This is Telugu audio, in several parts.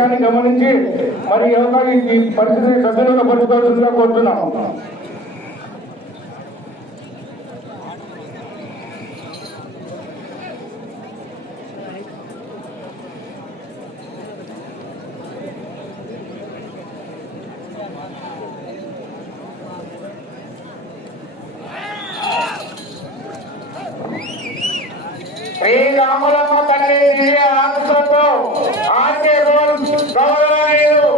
విషయాన్ని గమనించి మరి ఈ పరిస్థితిని సద్వినియోగ పరచుకోవాల్సిందిగా కోరుతున్నాం. శ్రీరాములమ్మ తల్లి ఆశతో ఆర్కే రోడ్ గౌరవనీయులు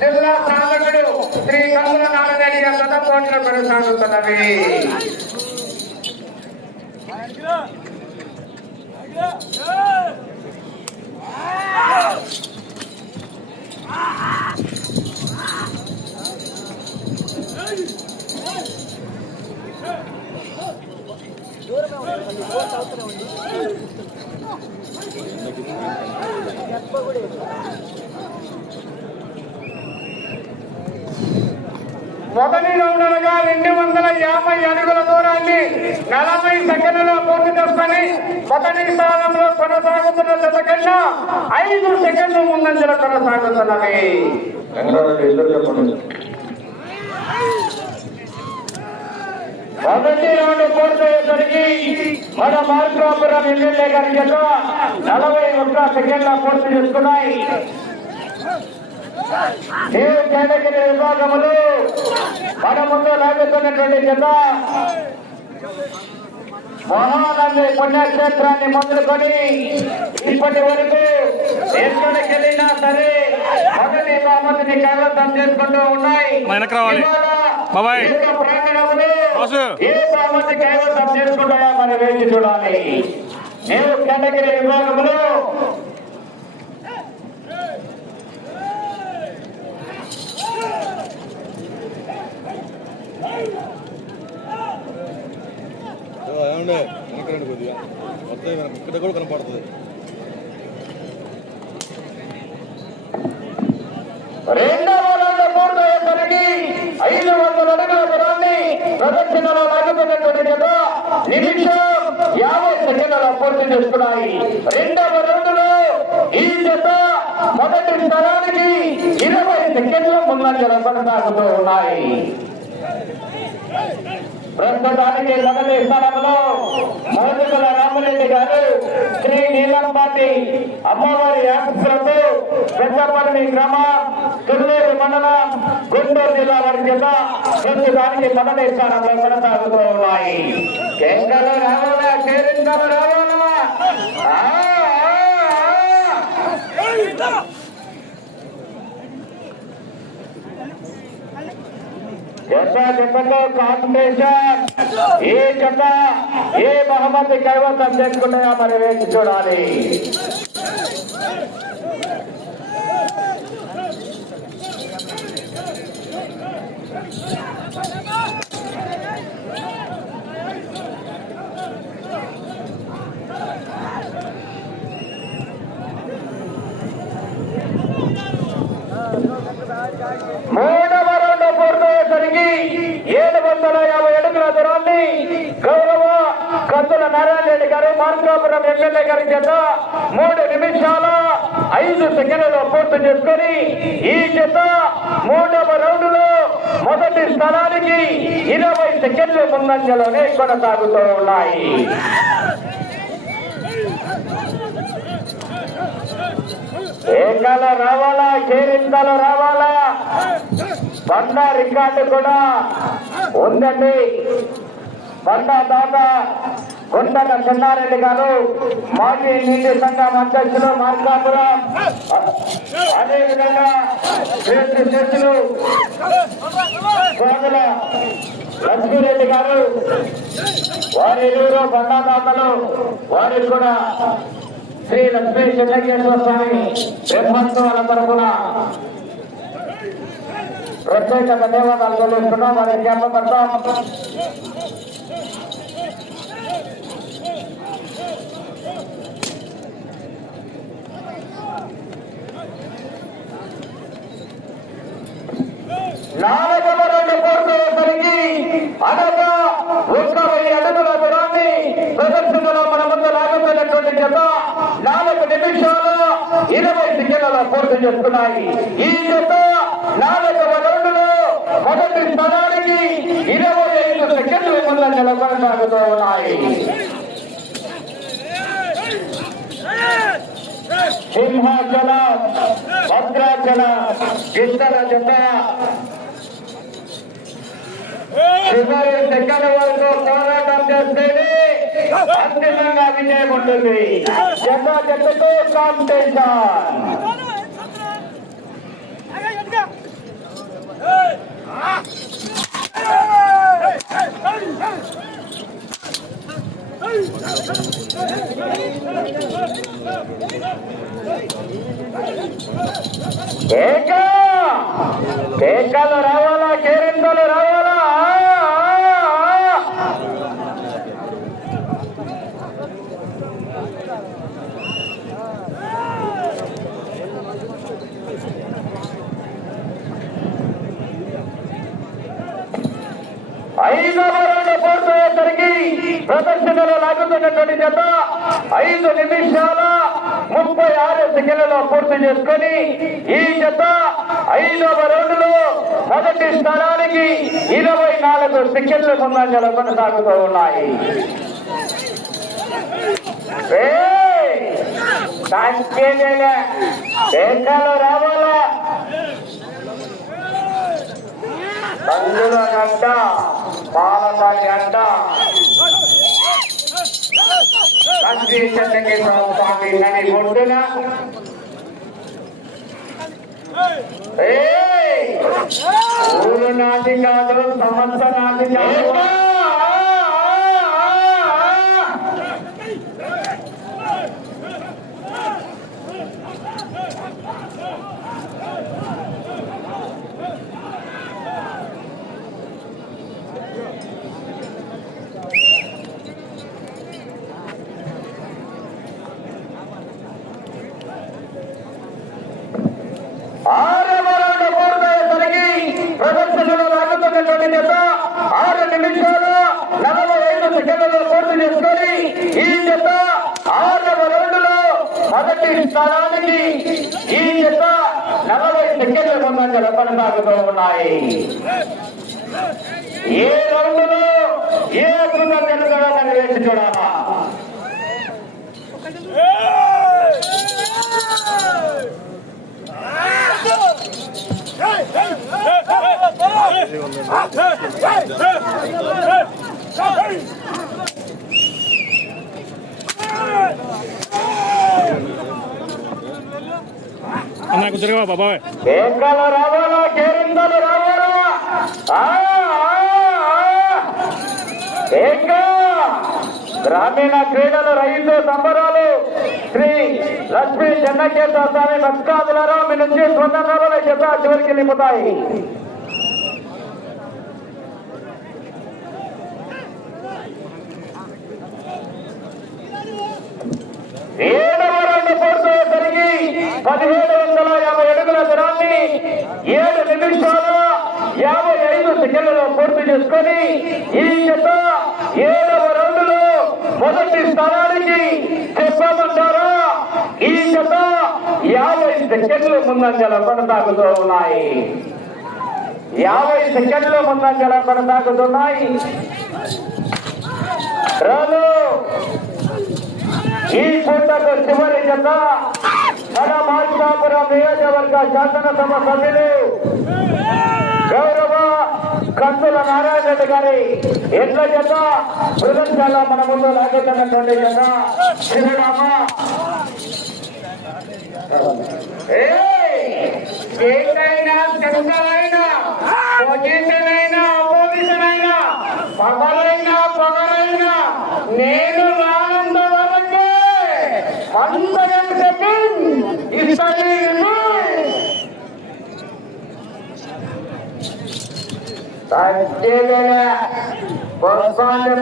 జిల్లా సాధకుడు శ్రీ కందుల నారాయణ గారి గత పోటీలు కొనసాగుతున్నవి. మొదటి రౌండ్ అనగా 250 అడుగుల దూరాన్ని 40 సెకండ్లలో పూర్తి చేసుకొని మొదటి స్థానంలో కొనసాగుతున్న జత కన్నా 5 సెకండ్లు ముందంజలో కొనసాగుతున్నవి. మొదటి రౌండ్ పూర్తయ్యేసరికి మన మార్కాపురం ఎమ్మెల్యే గారి జత 41 సెకండ్ల పూర్తి చేసుకున్నాయి. కేటగిరి విభాగములు మన ముందు లాగుతున్నటువంటి జత మహానంది పుణ్యక్షేత్రాన్ని మొదలుకొని ఇప్పటి వరకు ఎక్కడికి వెళ్ళినా సరే మొదటి బహుమతిని కైవసం చేసుకుంటూ ఉన్నాయి. ప్రాంగణములు ఏ బహుమతి కైవసం చేసుకుంటాయో మనం వేచి చూడాలి. నేను కేటగిరి విభాగములు కొద్దిగా మొత్తం ఇక్కడ కూడా కనపడుతుంది. రెండవ రౌండ్ పూర్తయ్యేసరికి 500 అడుగుల దూరాన్ని ప్రదక్షిణలో లాగుతున్నటువంటి జత నిమిషం 50 సెకండ్లలో పూర్తి చేసుకున్నాయి. రెండవ రౌండ్ లో ఈ జత మొదటి స్థలానికి 20 సెకండ్ల ముందంజలో కొనసాగుతూ ఉన్నాయి. ప్రస్తుతానికి మొదటి స్థలంలో మోదుగుల రామరెడ్డి గారు శ్రీ నీలంపాటి అమ్మవారి ఆశీస్సులతో పెద్దపల్లి గ్రామం తుర్లేరు మండలం గుంటూరు జిల్లా వారి చేత ప్రస్తుతానికి మొదటి స్థానంలో కొనసాగుతూ ఉన్నాయి. కేంద్రాలు రావాలా, కేరింతలు రావాలా, జతతో కాంపిటీషన్ ఏ జత ఏ బహుమతి కైవసం చేసుకుంటాయో మరి వేసి చూడాలి. మూడవ రౌండ్ పూర్తయ్యేసరికి 750 అడుగుల దూరాన్ని గౌరవ కందుల నారాయణ రెడ్డి గారు మార్కాపురం ఎమ్మెల్యే గారి చేత 3 నిమిషాల 5 సెకండ్లలో పూర్తి చేసుకొని ఈ చేత మూడవ రౌండ్ లో మొదటి స్థలానికి 20 సెకండ్ల ముందంజలోనే కొనసాగుతూ ఉన్నాయి. ఏకాలు రావాలా, కేరింతలు రావాలా, బండా రికార్డు కూడా ఉందండి. బండా దాత కొండల చెన్నారెడ్డి గారు మాజీ నీటి సంఘం అధ్యక్షులు మార్కాపురం, అదేవిధంగా అధ్యక్షులు కోదల లక్ష్మీరెడ్డి గారు, వారి ఇరువురు బండా దాతలు. వారికి కూడా శ్రీ లక్ష్మీ చెన్నకేశ్వర స్వామి బ్రహ్మోత్సవాల తరఫున ప్రత్యేక ధన్యవాదాలు తెలుస్తున్నాం. వారి జ్ఞాపకం నాలుగవ రౌండ్ పూర్తయ్యేసరికి అనగా 1000 అడుగుల దూరాన్ని ప్రదర్శనలో మన ముందు లాగుతున్నటువంటి జత 4 నిమిషాలు 20 సెకండ్లలో పూర్తి చేస్తున్నాయి. ఈ జత 4వ రౌండ్లో మొదటి స్థానానికి 25 సెకండ్ల ముందంజలో కొనసాగుతూ ఉన్నాయి. సింహాచలం భద్రాచలం గిద్దల జత చివరి సెకండ్ వరకు పోరాటం చేస్తేనే అంతిమంగా విజయం ఉంటుంది. జతకు కాంపిటీషన్. కేకలు రావాలా, కేరింతలు రావాలా. ఐదవ రౌండ్ పూర్తయ్యేసరికి ప్రదర్శనలో లాగుతున్నటువంటి జత 5 నిమిషాల 36 సెకండ్లలో పూర్తి చేసుకొని ఈ జత 5వ రౌండ్లో మొదటి స్థానానికి 24 సెకండ్ల ముందంజలో కొనసాగుతూ ఉన్నాయి. దేశాలు రావాలా, బంధుల గంట పాలపాటి అంట లక్ష్మీ చంద్రకేశ్వర స్వామి నది ఒడ్డున ఊరు నాది కాదు, సంవత్సరాది కాదు. ప్రదర్శనలో లాగుతున్నటువంటి జత 6 నిమిషాలు 45 సెకండ్లలో పూర్తి చేసుకొని ఈ జత 6వ రౌండ్లో మొదటి స్థానానికి ఈ జత 40 సెకండ్ల ముందంజలో కొనసాగుతూ ఉన్నాయి. ఏ రౌండ్లో ఏ అద్భుతం జరుగుతుందని వేసి చూడాలా. అన్నా కుదరగా బాబాయ్, కేకలు రావాలా, కేరింతలు రావాలా. గ్రామీణ క్రీడలు రైతు సంబరాలు శ్రీ లక్ష్మీ చెన్నకేశ్వర స్వామి భక్తాదులారా మీ నుంచి స్వందనాల జత చివరికి నింపుతాయి. ఏడవ రౌండ్ పూర్తయ్యేసరికి 1750 అడుగుల దూరాన్ని 7 నిమిషాల 55 సెకండ్లలో పూర్తి చేసుకొని ఈ జత 7వ రౌండ్లో మొదటి స్థానానికి చెప్పమంటారా ఈ జత 50 సెకండ్ల ముందంజలో కొనసాగుతూ ఉన్నాయి. 50 సెకండ్ల ముందంజలో కొనసాగుతున్నాయి. రాను ఈ పూటకు చివరి జత మన మార్కాపురం నియోజకవర్గ శాసనసభ సభ్యులు గౌరవ కందుల నారాయణ రెడ్డి గారి ఎడ్ల జత ప్రదర్శన మన ముందు లాగుతున్నటువంటి జత శ్రీరామ ఏంటైనా చెడుకలైనా పొజిషన్ అయినా అపోజిషన్ అయినా పగలైనా పొగలైనా నేను రానంత వరకే అందరం ఇస్తాను.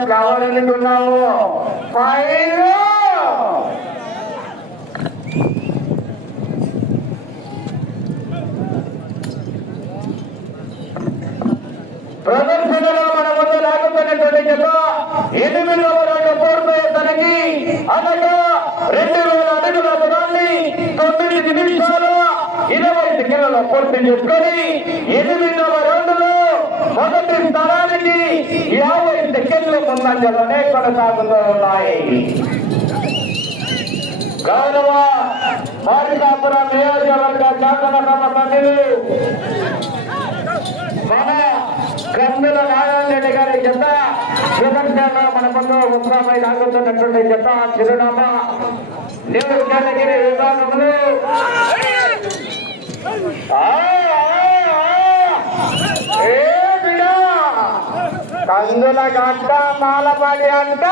ఫ్లవర్ అనుకున్నాము ప్రదర్శనలో మన ముందు లాగుతున్నటువంటి జత 8వ రౌండ్ పూర్తయ్యేసరికి అనగా 2000 అడుగుల 9 నిమిషాలు 20 సెకండ్లలో పూర్తి చేసుకొని 8వ రౌండ్లో మొదటి స్థానానికి 50 సెకండ్లు ముందంజలోనే కొనసాగుతూ ఉన్నాయి. గౌరవ మార్కాపురం నియోజకవర్గ శాసనసభ సభ్యులు మన కందుల నారాయణ రెడ్డి గారి జత ప్రదర్శనలో మన ముందు ఉత్సాహమై సాగుతున్నటువంటి జత చిరునామా న్యూ కేటగిరి విభాగంలో కందుల గంట మాలపాడి అంట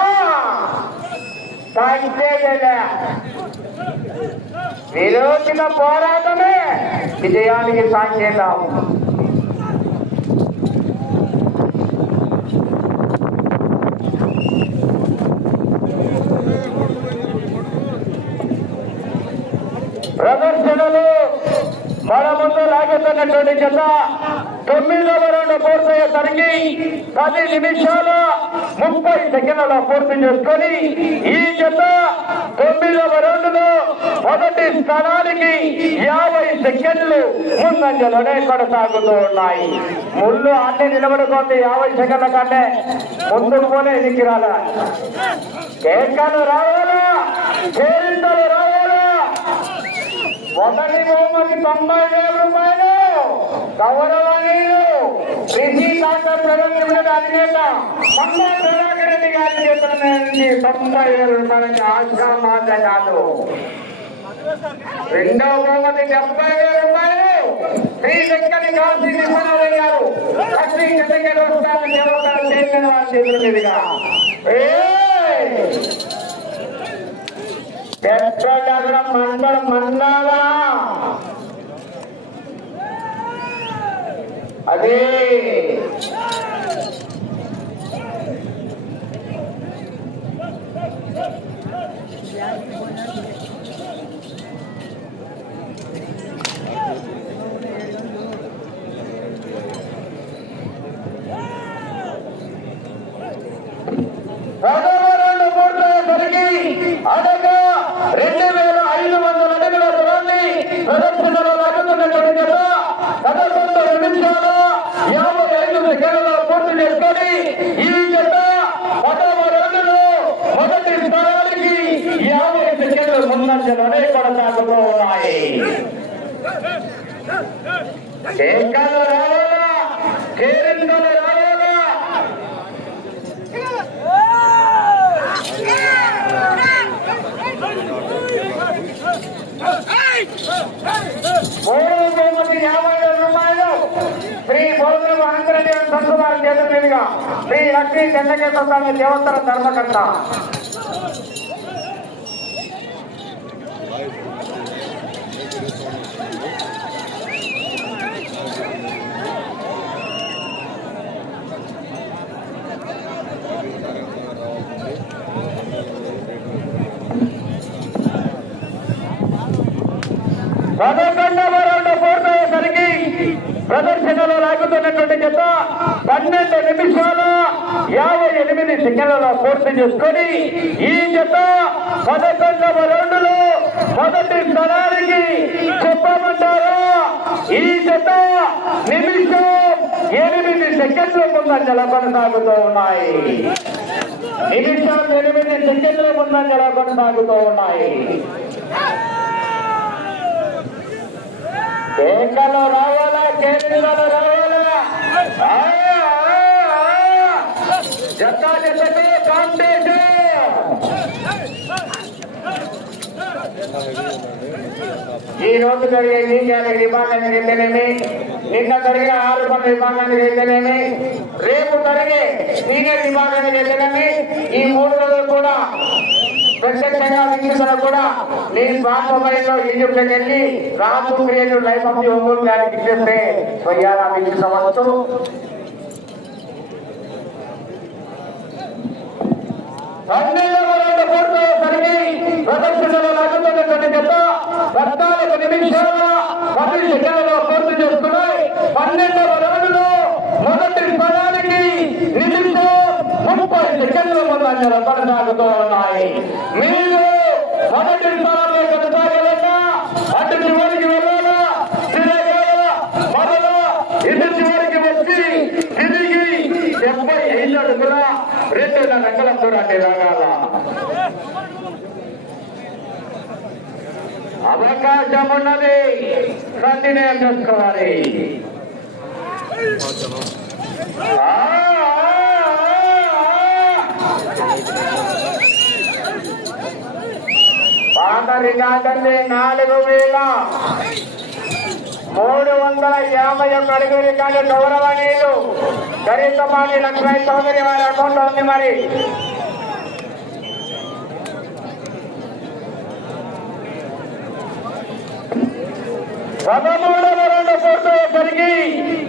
విరోచిత పోరాటమే విజయానికి సాంకేతం. ప్రదర్శనలు మన ముందు లాగుతున్నటువంటి జత 9వ రౌండ్ పూర్తయ్యేసరికి 10 నిమిషాల 30 సెకండ్లలో పూర్తి చేసుకొని ఈ జత 9వ రౌండ్లో మొదటి స్థానానికి 50 సెకండ్లు ముందంజలోనే కొనసాగుతూ ఉన్నాయి. ముళ్ళు అన్ని నిలబడుకోండి. 50 సెకండ్ల కంటే ముందుకు పోలే ఎన్నికి రాలా, కేకలు రావాలా, చేరింతలు రావాలా. మొదటి బహుమతి 90,000 రూపాయలు. గౌరవనీయులు రిషి డాక్టర్ ప్రజల అధినేత మమ్మా ప్రభాకర్ రెడ్డి గారి చేతుల నుండి 90,000 రూపాయలకి ఆశామాత కాదు. రెండవ బహుమతి 70,000 రూపాయలు. శ్రీ వెంకటి కాశీ నిమ్మరావు గారు లక్ష్మీ చంద్రగిరి వస్తారు దేవతలు చేసిన వారి చేతుల మీదుగా మండలం మండలా అదే అనగా 2,500 అడుగుల దూరాన్ని ప్రదర్శనలో లాగుతున్నటువంటి జత 11 నిమిషాల 55 సెకండ్లలో పూర్తి చేసుకొని ఈ జత 10వ రౌండ్లో మొదటి స్థానానికి 50 సెకండ్లు ముందంజలోనే కొనసాగుతూ ఉన్నాయి. కేకలు రావాలా, కేరింతలు రావాలా. మూడవ బహుమతి 50,000 రూపాయలు. శ్రీ బౌద్ధ ఆంధ్రదేవ సంస్థ చేతుల మీదుగా శ్రీ లక్ష్మీ చంద్రకేశ్వర స్వామి దేవస్థాన ధర్మకర్త పూర్తయ్యేసరికి ప్రదర్శనలో లాగుతున్నటువంటి జత 12 నిమిషాల 58 సెకండ్లలో పూర్తి చేసుకొని ఈ జత 11వ రౌండ్లో మొదటి స్థానానికి చెప్పమంటారా. ఈ జత నిమిషం 8 సెకండ్ల ముందంజల కొనసాగుతూ ఉన్నాయి. నిమిషం 8 సెకండ్ల ముందంజల కొనసాగుతూ ఉన్నాయి. కేకలు రావాలా, కేంద్రాలు రావాలా. జత జతకు కాంపిటీషన్. ఈ రోజు జరిగే ఈ విభాగానికి అయితేనేమి, నిన్న జరిగే 6 పనుల విభాగానికి అయితేనేమి, రేపు జరిగే సీనియర్ విభాగానికి అయితేనేమి, ఈ 3 రోజులు కూడా ప్రత్యక్షంగా వీక్షించడం కూడా మీ స్మార్ట్ మొబైల్లో యూట్యూబ్ లోకి వెళ్ళి Raju creative life of the Ongole గారికి ఇచ్చేస్తే స్వయానా వీక్షించవచ్చు. ప్రదర్శనలో లాగుతున్నటువంటి జత 14 నిమిషాల 10 సెకండ్లలో పూర్తి చేసుకున్నాయి. 12వ రౌండ్లో మొదటి స్థానానికి నిమిషం 30 సెకండ్ల ముందంజలో కొనసాగుతూ ఉన్నాయి. మీరు మొదటి స్థానంలో కొనసాగాలన్నా అవకాశం ఉన్నది, సద్వినియోగం చేసుకోవాలి. పాతరి కాదండి 4,351 అడుగులు కానీ గౌరవనీయులు గరితమాని లక్ష్మీ చౌదరి వారి అకౌంట్ ఉంది. మరి పదమూడవ రౌండ్ పూర్తయ్యేసరికి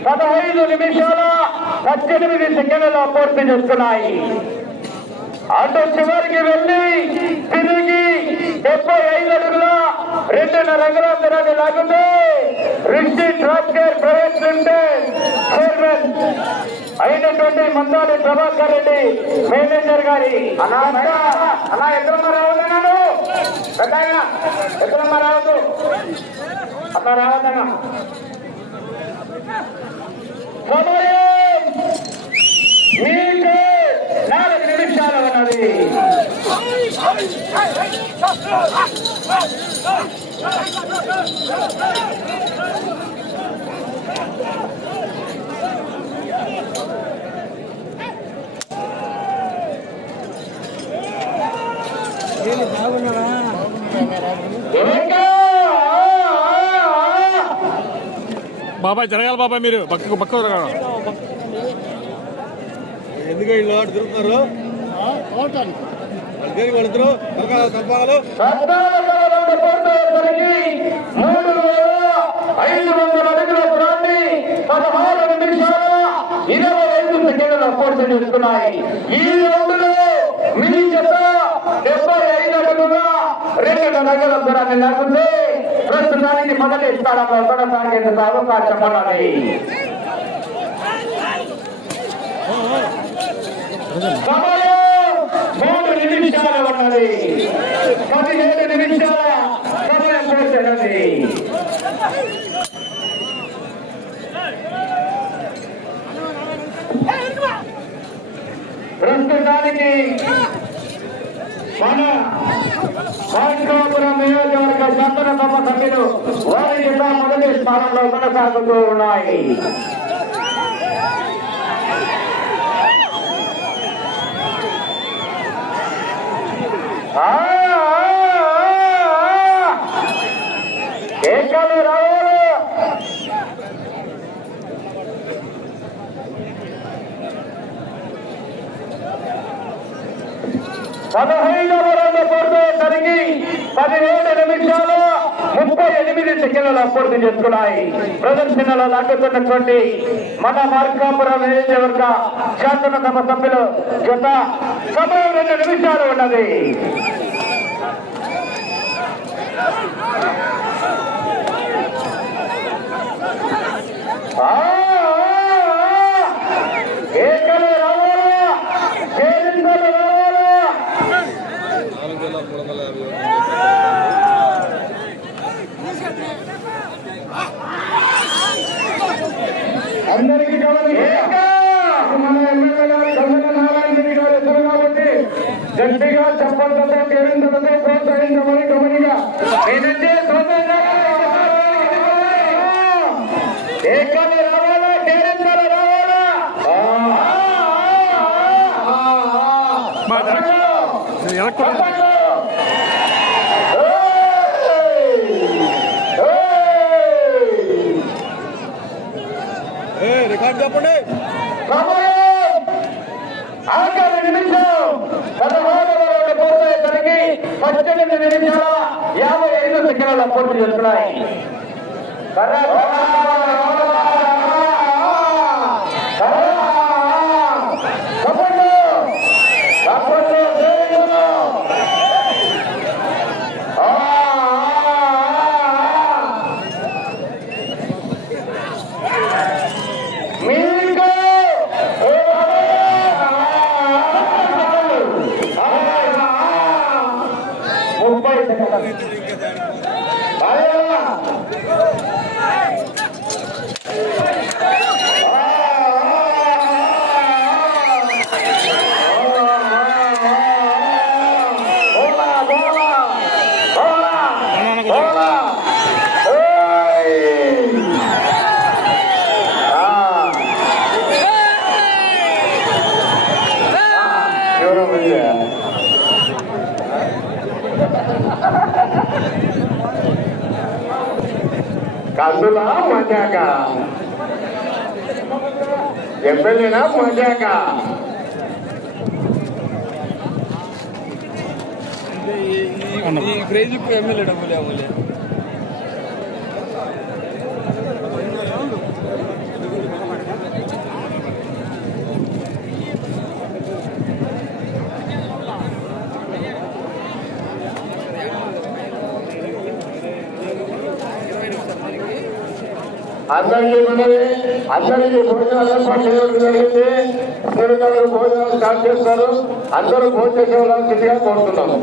15 నిమిషాల 18 సెకండ్లలో పూర్తి చేస్తున్నాయి. అటు చివరికి వెళ్ళి తిరిగి 75 అడుగుల 2.5 అంగుళాలు లాగుతే Rishi tractor private limited chairman అయినటువంటి మందాలి ప్రభాకర్ రెడ్డి మేనేజర్ గారి అన్నా ఎక్కడమ్మా రావద్దన్నాను, ఎక్కడమ్మా రావద్దు, అట్లా రావద్దన్నా. సమయం మీకు 4 నిమిషాలు ఉన్నది. బాబాయ్ జరగాలి బాబాయ్, మీరు పక్కకు జరగాలి. ఎందుకు ఇల్లు తిరుగుతున్నారు వాళ్ళిద్దరు తప్పాలు 3,500 అడుగుల దూరాన్ని 16 నిమిషాల 25 సెకండ్ల పూర్తి చేస్తున్నాయి. ఈ రౌండ్లో మీ జత 75 అడుగుల 2.5 అడుగుల దూరాన్ని లాగుతుంది. ప్రస్తుతానికి మొదటి స్థానంలో కొనసాగేందుకు అవకాశం ఉన్నది. సమయం 3 నిమిషాలు ఉన్నది. 17 నిమిషాల సమయం పూర్తయినది. ప్రస్తుతానికి మన మార్కాపురం నియోజకవర్గ శాసనసభ సభ్యులు వారి యొక్క మొదటి స్థానంలో కొనసాగుతూ ఉన్నాయి. ఏకాలు రావాలి. 15వ రౌండ్ పూర్తయ్యేసరికి 17 నిమిషాల 38 సెకండ్ల పూర్తి చేసుకున్నాయి. ప్రదర్శనలో లాగుతున్నటువంటి మన మార్కాపురం నియోజకవర్గ శాసనసభ సభ్యులు జత సమయం 2 నిమిషాలు ఉన్నది. ఏకలు రావాలా, కేరింతలు రావాలా. అందరికీ మన ఎమ్మెల్యే గారు గంగన్న నారాయణ రెడ్డి గారు ఎదురు కాబట్టి గట్టిగా చెప్పడంతో కేరింతలతో ప్రోత్సహించమని గమనిగా నేనంటే ఏకలు రావాలా, కేరింతలు రావాలా. రికార్డు చెప్పండి. ఆఖరి నిమిషం 16వ రౌండ్ పూర్తయ్యేసరికి 18 నిమిషాల 55 సెకండ్ల పూర్తి చేస్తున్నాయి. కందుల మజాక ఎమ్మెల్యేనా మజాక ఈ ప్రైజ్ ఎమ్మెల్యే డబ్బులు అవ్వలే అందరికీ మనవి, అందరికీ భోజనాలు ఏర్పాటు చేయడం జరిగింది. తిరుగారు భోజనాలు స్టార్ట్ చేస్తారు. అందరూ భోజనం చేసేవాళ్ళ కోరుతున్నాము.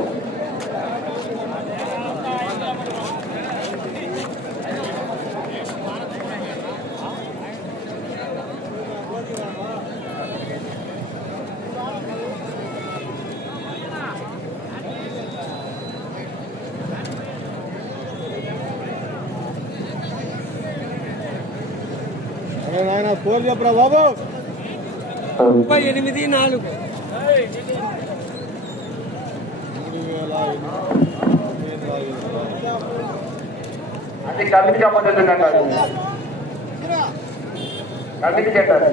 ఆయన ఫోన్ చెప్పరా బాబు 38,4 అది కమిటీ సంబంధించిన కమిటీ చెట్టారు.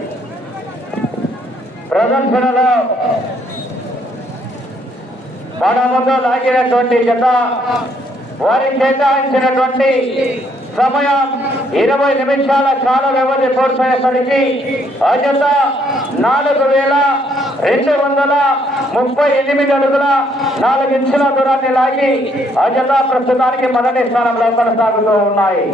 ప్రదర్శనలో పడమతో లాగినటువంటి జత వారికి కేటాయించినటువంటి సమయం 20 నిమిషాల కాల వ్యవధి పూర్తయ్యేసరికి ఆ జత 4,238 అడుగుల 4 ఇంచుల దూరాన్ని లాగి ఆ జత ప్రస్తుతానికి మొదటి స్థానంలో కొనసాగుతూ ఉన్నాయి.